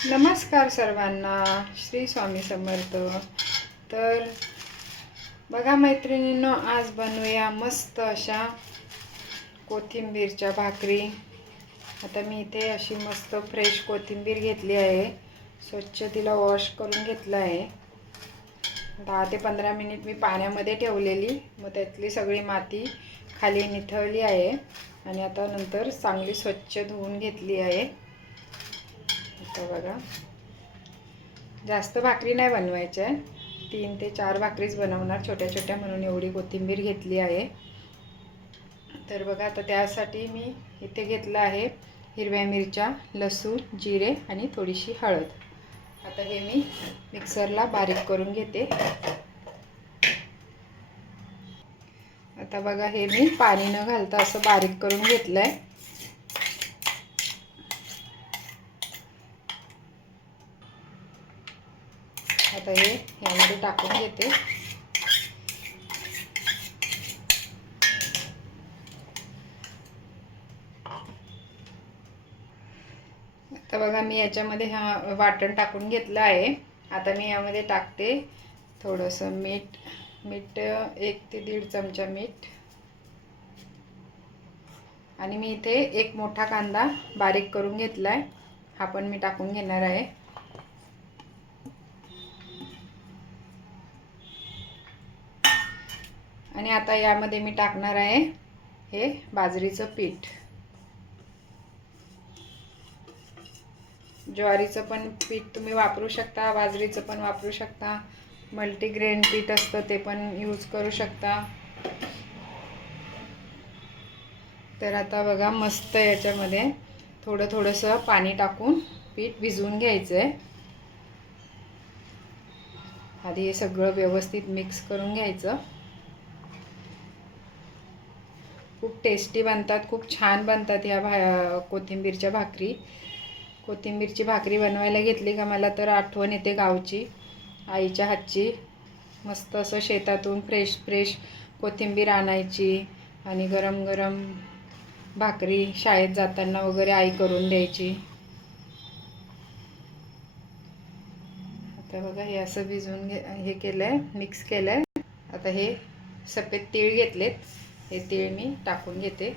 नमस्कार सर्वांना, श्री स्वामी समर्थ. तर बघा मैत्रिणींनो, आज बनवूया मस्त अशा कोथिंबीरच्या भाकरी. आता मी इथे अशी मस्त फ्रेश कोथिंबीर घेतली आहे. स्वच्छ तिला वॉश करून घेतलं आहे. 10 ते 15 मिनिट मी पाण्यामध्ये ठेवलेली, मग त्यातली सगळी माती खाली निथळली आहे आणि आता नंतर चांगली स्वच्छ धुवून घेतली आहे. आता बघा, जास्त भाकरी नाही बनवायच्या, 3 ते 4 भाकरीच बनवणार छोट्या छोट्या, म्हणून एवढी कोथिंबीर घेतली आहे. तर बघा, आता त्यासाठी मी इथे घेतलं आहे हिरव्या मिरच्या, लसूण, जिरे आणि थोडीशी हळद. आता हे मी मिक्सरला बारीक करून घेते. आता बघा, हे मी पाणी न घालता असं बारीक करून घेतलं आहे. आता हे यामध्ये टाकून घेते. आता बघा, मी याच्यामध्ये हा वाटण टाकून घेतलं आहे. आता मी यामध्ये टाकते थोडंसं मीठ 1 ते 1.5 चमचा मीठ. आणि मी इथे एक मोठा कांदा बारीक करून घेतला आहे, हा पण मी टाकून घेणार आहे. आणि आता यामध्ये मी टाकणार आहे हे बाजरीचं पीठ. ज्वारीचं पण पीठ तुम्ही वापरू शकता, बाजरीचं पण वापरू शकता, मल्टीग्रेन पीठ असतं ते पण यूज करू शकता. तर आता बघा, मस्त याच्यामध्ये थोडंसं पाणी टाकून पीठ भिजवून घ्यायचं आहे. आधी हे सगळं व्यवस्थित मिक्स करून घ्यायचं. खूप टेस्टी बनतात, खूप छान बनतात या कोथिंबीरच्या भाकरी. कोथिंबीरची भाकरी बनवायला घेतली का मला तर आठवण येते गावची, आईच्या हातची. मस्त असं शेतातून फ्रेश कोथिंबीर आणायची आणि गरम गरम भाकरी शाळेत जाताना वगैरे आई करून द्यायची. आता बघा, हे असं भिजवून हे केलं आहे, मिक्स केलं आहे. आता हे सफेद तीळ घेतलेत, हे तीळ मी टाकून घेते.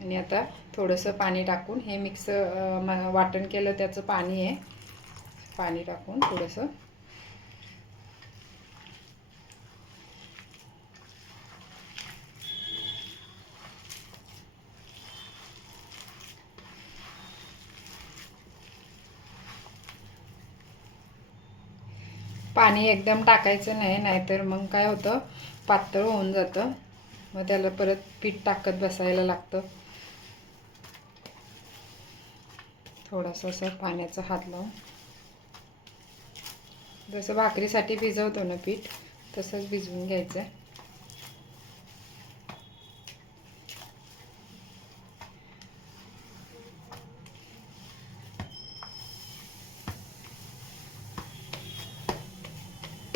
आणि आता थोडंसं पाणी टाकून हे मिक्स वाटण केलं त्याचं पाणी आहे, पाणी टाकून थोडंसं. पाणी एकदम टाकायचं नाही, नाहीतर मग काय होतं, पातळ होऊन जातं, मग त्याला परत पीठ टाकत बसायला लागतं. थोडंसं असं पाण्याचा हात लावून, जसं भाकरीसाठी भिजवतो ना पीठ, तसंच भिजवून घ्यायचं.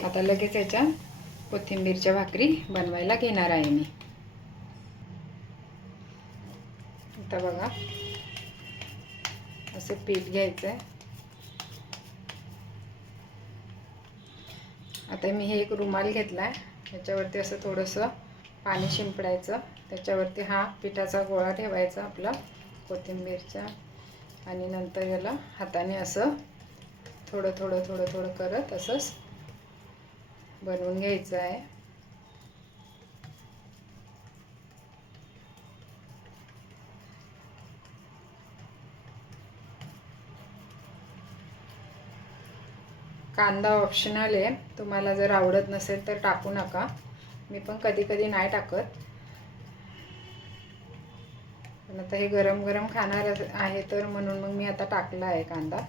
आता लगेच याच्या कोथिंबीरच्या भाकरी बनवायला घेणार आहे मी. आता बघा, असं पीठ घ्यायचं आहे. आता मी हे एक रुमाल घेतला आहे, त्याच्यावरती असं थोडंसं पाणी शिंपडायचं, त्याच्यावरती हा पिठाचा गोळा ठेवायचा आपला कोथिंबीरचा, आणि नंतर याला हाताने असं थोडं करत असंच बनवून घ्यायचं आहे. कांदा ऑप्शनल आहे, तुम्हाला जर आवडत नसेल तर टाकू नका. मी पण कधी नाही टाकत, पण आता हे गरम गरम खाणार आहे तर म्हणून मग मी आता टाकला आहे कांदा.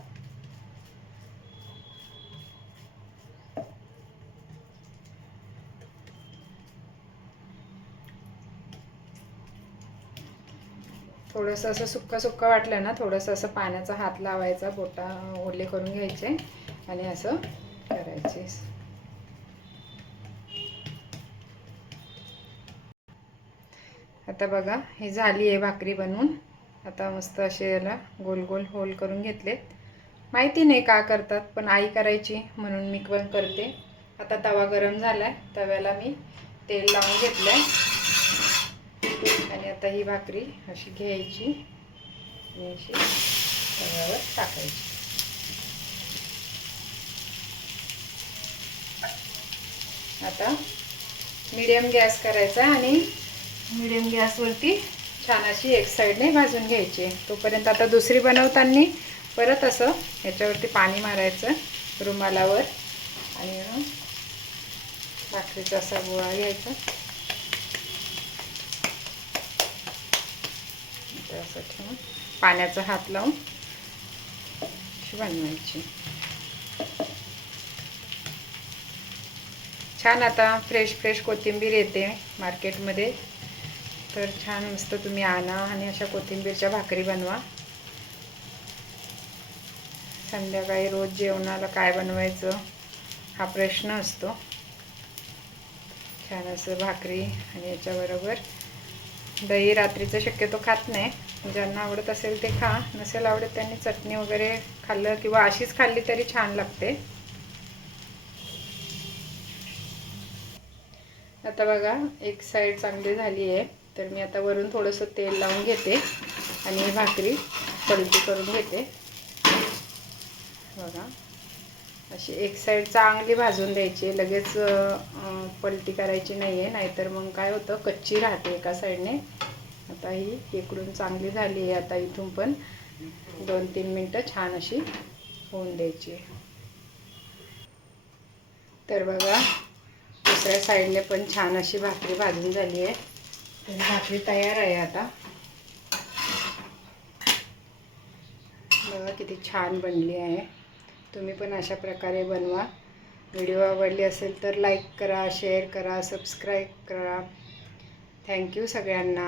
थोडंसं असं सुक्का वाटलं ना, थोडंसं असं पाण्याचा हात लावायचा, बोटा ओले करून घ्यायचे आणि असं करायचे. आता बघा, ही झाली आहे भाकरी बनवून. आता मस्त असे याला गोल गोल होल करून घेतलेत. माहिती नाही का करतात, पण आई करायची म्हणून मी पण करते. आता तवा गरम झाला आहे, तव्याला मी तेल लावून घेतलं आहे आणि आता ही भाकरी अशी घ्यायची आणि अशी तव्यावर टाकायची. आता मीडियम गॅस करायचा आणि मीडियम गॅसवरती छान अशी एक साईडने भाजून घ्यायची. तोपर्यंत आता दुसरी बनवताना परत असं ह्याच्यावरती पाणी मारायचं रुमालावर आणि भाकरीचा असा गोळा घ्यायचा, असं ठेवून पाण्याचा हात लावून अशी बनवायची. छान आता फ्रेश फ्रेश कोथिंबीर येते मार्केटमध्ये, तर छान मस्त तुम्ही आणा आणि अशा कोथिंबीरच्या भाकरी बनवा. संध्याकाळी रोज जेवणाला काय बनवायचं हा प्रश्न असतो. छान असं भाकरी आणि याच्याबरोबर दही रात्रीचं शक्यतो खात नाही, ज्यांना आवडत असेल ते खा, नसेल आवडत त्यांनी चटणी वगैरे खाल्लं किंवा अशीच खाल्ली तरी छान लागते. आता बघा एक साईड चांगली झाली आहे, तर मी आता वरून थोडंसं तेल लावून घेते आणि भाकरी पलटी करून घेते. बघा अशी एक साईड चांगली भाजून द्यायची, लगेच पलटी करायची नाही आहे, नाहीतर मग काय होतं कच्ची राहते एका साईडने. आता ही इकडून चांगली झाली आहे, आता इथून पण 2-3 मिनटं छान अशी होऊन द्यायची. तर बघा दुसऱ्या साईडने पण छान अशी भाकरी भाजून झाली आहे, तर भाकरी तयार आहे. आता बघा किती छान बनली आहे. तुम्ही पण अशा प्रकारे बनवा. व्हिडिओ आवडली असेल तर लाईक करा, शेअर करा, सबस्क्राईब करा. थँक्यू सगळ्यांना.